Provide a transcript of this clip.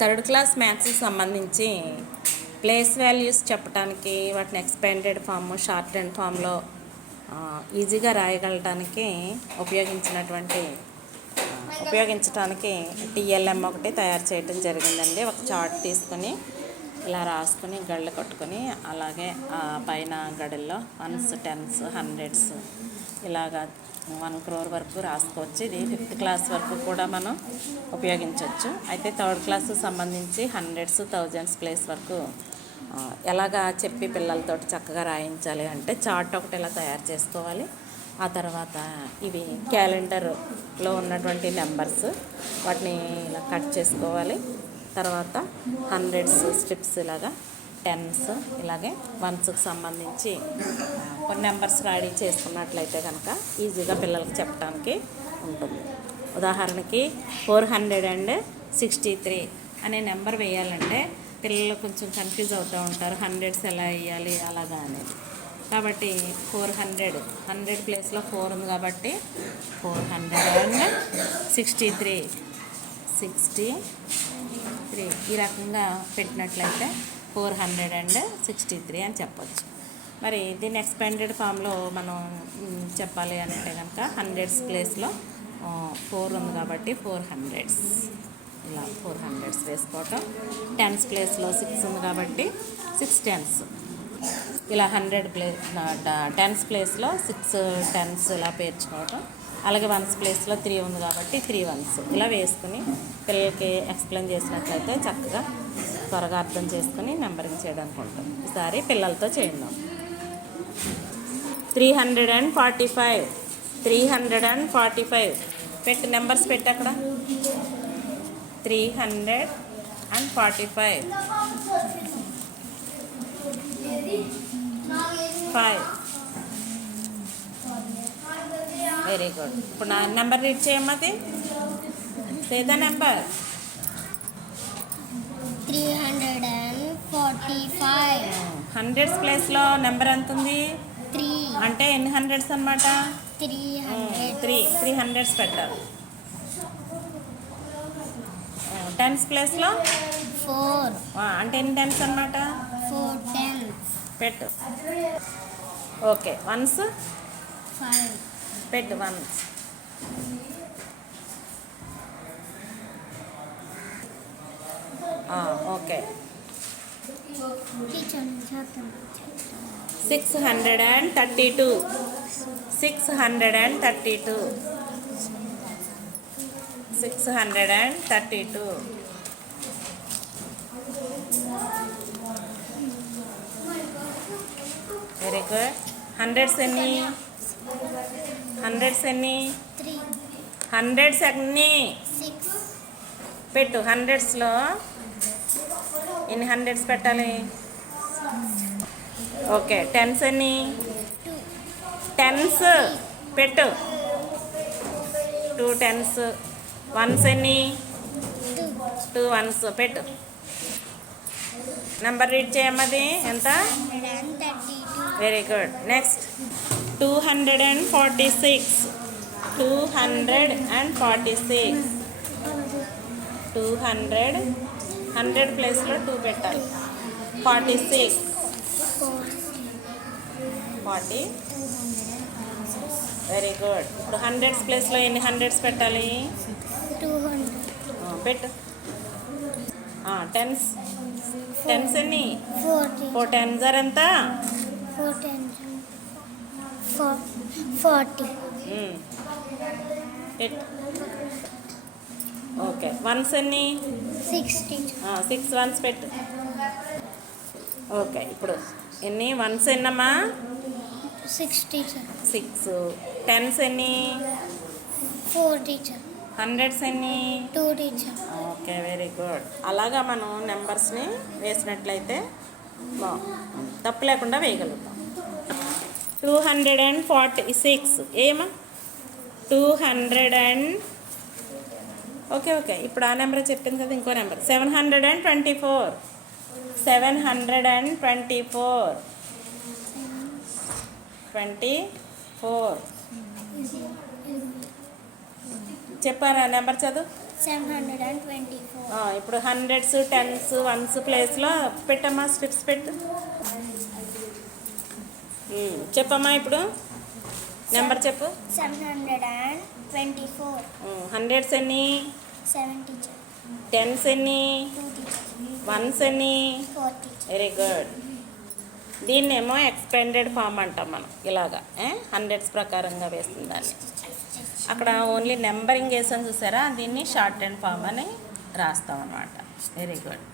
Third class మ్యాథ్స్కి సంబంధించి place values చెప్పడానికి వాటిని ఎక్స్పాండెడ్ ఫామ్ షార్ట్ అండ్ ఫామ్లో ఈజీగా రాయగలటానికి ఉపయోగించినటువంటి ఉపయోగించడానికి టీఎల్ఎం ఒకటి తయారు చేయడం జరిగిందండి. ఒక చార్ట్ తీసుకొని ఇలా రాసుకుని గళ్ళు కట్టుకొని అలాగే ఆ పైన గడల్లో వన్స్ టెన్స్ హండ్రెడ్స్ ఇలాగా వన్ క్రోర్ వరకు రాసుకోవచ్చు. ఇది ఫిఫ్త్ క్లాస్ వరకు కూడా మనం ఉపయోగించవచ్చు అయితే థర్డ్ క్లాస్ సంబంధించి హండ్రెడ్స్ థౌజండ్స్ ప్లేస్ వరకు ఎలాగా చెప్పి పిల్లలతో చక్కగా రాయించాలి అంటే చార్ట్ ఒకటి ఇలా తయారు చేసుకోవాలి. ఆ తర్వాత ఇవి క్యాలెండర్లో ఉన్నటువంటి నెంబర్స్ వాటిని ఇలా కట్ చేసుకోవాలి. తర్వాత హండ్రెడ్స్ స్ట్రిప్స్ ఇలాగా టెన్స్ ఇలాగే వన్స్కి సంబంధించి కొన్ని నెంబర్స్ రెడీ చేసుకున్నట్లయితే కనుక ఈజీగా పిల్లలకి చెప్పడానికి ఉంటుంది. ఉదాహరణకి four hundred and sixty three అనే నెంబర్ వేయాలంటే పిల్లలు కొంచెం కన్ఫ్యూజ్ అవుతూ ఉంటారు హండ్రెడ్స్ ఎలా వేయాలి అలాగా అనేది. కాబట్టి ఫోర్ హండ్రెడ్ హండ్రెడ్ ప్లేస్లో ఫోర్ ఉంది కాబట్టి four hundred and sixty three sixty three ఈ రకంగా పెట్టినట్లయితే four hundred and sixty three అని చెప్పొచ్చు. మరి దీన్ని ఎక్స్పాండెడ్ ఫామ్లో మనం చెప్పాలి అంటే కనుక హండ్రెడ్స్ ప్లేస్లో ఫోర్ ఉంది కాబట్టి ఫోర్ హండ్రెడ్స్. ఇలా ఫోర్ హండ్రెడ్స్ వేసుకోవటం. టెన్స్ ప్లేస్లో సిక్స్ ఉంది కాబట్టి సిక్స్ టెన్స్. ఇలా హండ్రెడ్ ప్లే టెన్స్ ప్లేస్లో సిక్స్ టెన్స్ ఇలా పేర్చుకోవటం. అలాగే వన్స్ ప్లేస్లో త్రీ ఉంది కాబట్టి త్రీ వన్స్. ఇలా వేసుకుని పిల్లలకి ఎక్స్ప్లెయిన్ చేసినట్లయితే చక్కగా త్వరగా అర్థం చేసుకుని నెంబరింగ్ చేయడానికి ఉంటుంది. ఈసారి పిల్లలతో చేద్దాం three hundred and forty five. Three hundred and forty five. పెట్టి నెంబర్స్ పెట్టి అక్కడ. Three hundred and forty five. Five. Very good. ఇప్పుడు నా number read చేయమ్మది say the number. Three hundred and forty five. Hundreds ప్లేస్లో నెంబర్ ఎంత ఉంది three. అంటే ఎన్ని హండ్రెడ్స్ అనమాట త్రీ త్రీ త్రీ హండ్రెడ్స్ పెట్టాలి. టెన్స్ ప్లేస్లో? ఫోర్. అంటే ఎన్ని టెన్స్ అనమాట ఫోర్ టెన్ పెట్టు. Okay ones? ఫైవ్. పెట్టు వన్స్ ఓకే టీచర్ చేస్తాను six hundred and thirty two six hundred and thirty two six hundred and thirty two very good hundreds ఎన్ని hundreds ఎన్ని? Hundreds six. పెట్టు హండ్రెడ్స్లో. ఎన్ని హండ్రెడ్స్ పెట్టాలి? ఓకే టెన్స్ ఎన్ని? టెన్స్. పెట్టు. Two tens. వన్స్ ఎన్ని? టూ. వన్స్. పెట్టు. నెంబర్ రీడ్ చేయమ్మది ఎంత? Very good. Next. Hundred and forty six two hundred and forty six two hundred hundred ప్లేస్లో టూ పెట్టాలి. Forty six four forty very good ఇప్పుడు hundreds ప్లేస్లో ఎన్ని హండ్రెడ్స్ పెట్టాలి? పెట్టు. టెన్స్ టెన్స్ ఎన్ని? ఫోర్ ఫోర్ టెన్ జర్ ఎంత? ఫార్టీ. ఓకే వన్స్ ఎన్ని సిక్స్ టీచర్ సిక్స్ వన్స్ పెట్టు ఓకే ఇప్పుడు ఎన్ని వన్స్ ఎన్నమ్మా? సిక్స్ టీచర్ సిక్స్ టెన్స్ ఎన్ని? Four teacher. హండ్రెడ్స్ ఎన్ని? Two teacher. Okay very good అలాగా మనం నెంబర్స్ని వేసినట్లయితే బా- తప్పు లేకుండా వేయగలుగుతాం. Two hundred and forty six. ఏమా? Two hundred and okay okay. ఇప్పుడు ఆ నెంబర్ చెప్పింది కదా ఇంకో number. Seven hundred and twenty four. Seven hundred and twenty four. Twenty four. చెప్పారా నెంబర్ చదువు? Seven hundred and twenty four. ఆ, ఇప్పుడు హండ్రెడ్స్ టెన్స్ వన్స్ ప్లేస్లో పెట్టమ్మా స్ట్రిప్స్ పెట్టు. చెప్పమ్మా ఇప్పుడు. నెంబర్ చెప్పు. Seven hundred and twenty four hundreds ఎన్ని? టెన్స్ ఎన్ని? వన్స్ ఎన్ని? వెరీ గుడ్ దీన్నేమో ఎక్స్పెండెడ్ ఫామ్ అంటాం మనం. ఇలాగా హండ్రెడ్స్ ప్రకారంగా వేస్తుంది దాన్ని అక్కడ ఓన్లీ నెంబరింగ్ వేసాను చూసారా? దీన్ని షార్ట్ అండ్ ఫామ్ అని రాస్తాం అన్నమాట. Very good